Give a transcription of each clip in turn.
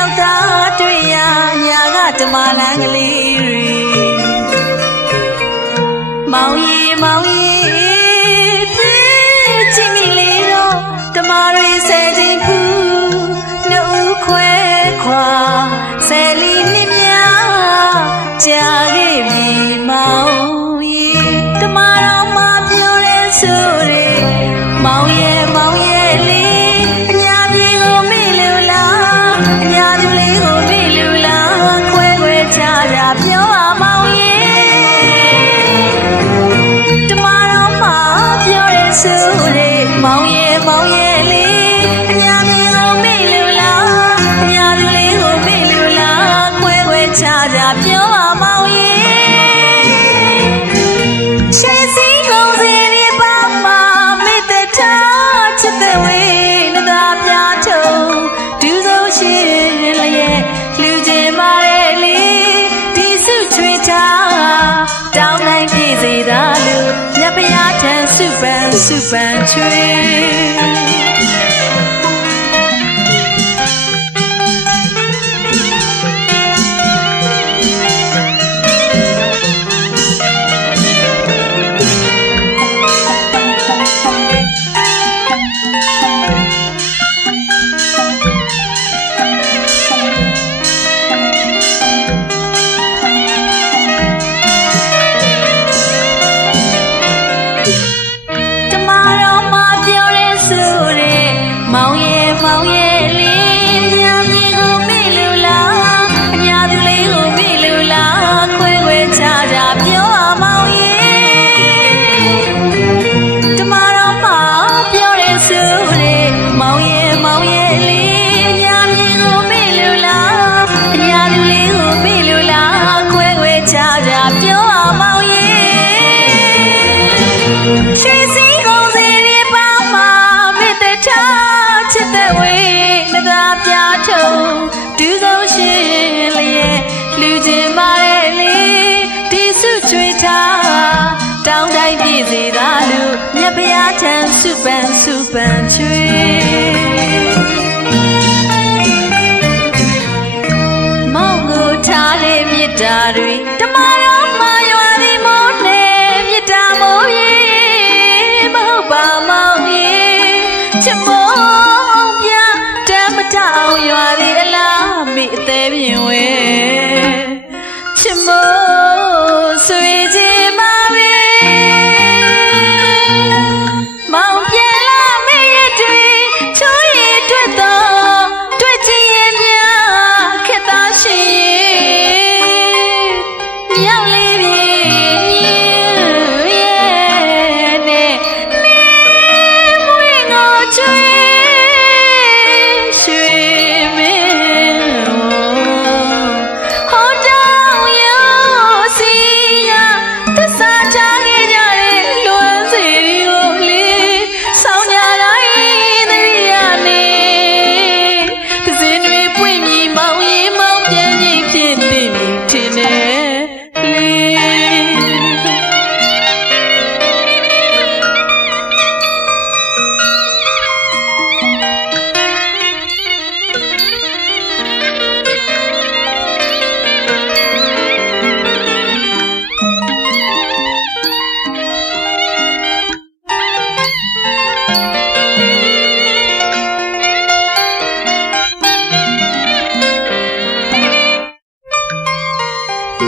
ရောက်တာတွေ့ရညာကဓမ္မလန်ကလေးတွေမောင်ရီမောင်ရီပြေးချင်မိလေတော့ဓမ္မတွေဆယ်ချင်းခုနှုတ်ခွဲခွာဆယ်လီနှစ်များကြာခဲ့ပြီမောင်ရီဓမ္မတော်မှာပြောရဲဆိုရဲမောင်ရဲ့မောင်ရဲ့လေးအညာပြေကိုမေ့လို့လားအညာသူလေးကိုမေ့လို့လားခွဲခွဲခြားခြားပြောပါမောင်ရဲ့ဓမ္မတော်မှာပြောရဲဆိုရဲမောင်ရဲ့မောင်ရဲ့လေးအညာပြေကိုမေ့လို့လားအညာသူလေးကိုမေ့လို့လားခွဲခွဲခြားခြားပြောပါမောင်ရဲ့ချစ်စီကုန်စီရပါမှာမေတ္တာချစ်တဲ့ဝေနသာပြထုံဒူးဆုံးရှိလျက်လူကျင်ပါရဲ့လေဒီစုချွေထားတောင်းနိုင်ပြည်စေသာလို့မြတ်ဗျာထံစုပန်ချွေမောင်ရဲ့မောင်ရဲ့လေးညာမြေကိုမေ့လို့လားအညာသူလေးကိုမေ့လို့လားခွဲခွဲခြားခြားပြောပါမောင်ရဲ့ဓမ္မတော်မှာပြောရဲဆိုရဲမောင်ရဲ့မောင်ရဲ့လေးညာမြေကိုမေ့လို့လားအညာသူလေးကိုမေ့လို့လားခွဲခွဲခြားခြားပြောပါမောင်ရဲ့ရွှေစည်းကုန်စီရပါမှာမေတ္တာချစ်တဲ့ဝေနသာပြထုံဒူးဆုံးရှိလျက်လူကျင်ပါရဲ့လေဒီစုချွေထားတောင်းတိုင်းပြည်စေသာလို့မြတ်ဗျာထံစုပန်ချွေမောင်ကိုထားတဲ့မြတ်တာတွေဓမ္မတော်မှာရွာသည်မို့နဲ့မြတ်တာမို့ရေမဟုတ်ပါမောင်ရေချစ်မို့တောင်ရွာသည်အလားမိအသေးပြင်းဝဲချစ်မို့ဆွေချင်းပါပဲမောင်ပြန်လာမေ့ရတွေချိုးရည်တွေ့တော့တွေ့ချင်ရင်များခက်သားရှိမြောက်လေးပြေရဲ့နဲ့နေမွေးငိုချွေ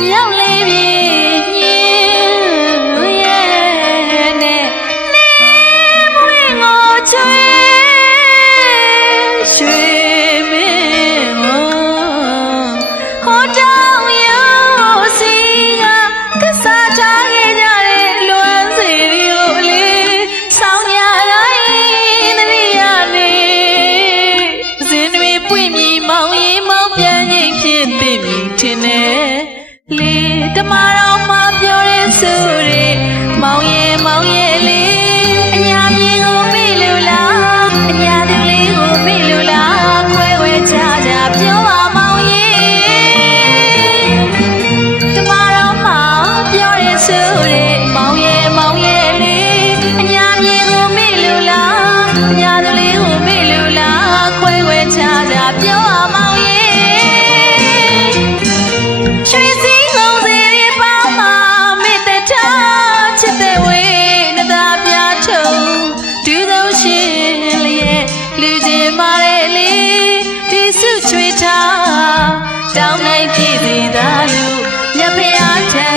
မြောက်လေးပြေရဲ့နဲ့နေမွေးငိုချွေရွှေမင်းဟောတောင်းရိုးစီကကစားထားခဲ့ကြတဲ့လွမ်းစီတွေကိုလေဆောင်းရတိုင်းသတိရနေစင်တွေပွင့်မြည်မောင်ရီမောင်ပြန်ငိမ့်ဖြစ်သိပြီထင်တယ်လေဓမ္မတော်မှာပြောရဲဆိုရဲမောင်ရဲ့မောင်ရဲ့လေးအညာမြေကိုမေ့လို့လားအညာသူလေးကိုမေ့လို့လားခွဲခွဲခြားခြားပြောပါမောင်ရဲ့ဓမ္မတော်မှာပြောရဲဆိုရဲမောင်ရဲ့မောင်ရဲ့လေးအညာမြေကိုမေ့လို့လားအညာသူလေးကိုမေ့လို့လားခွဲခွဲခြားခြားပြောပါမောင်ရဲ့ ပါတယ်လေဒီစုချွေထားတောင်းနိုင်ကြည့်စီသာလို့မြတ်ဖျားထံ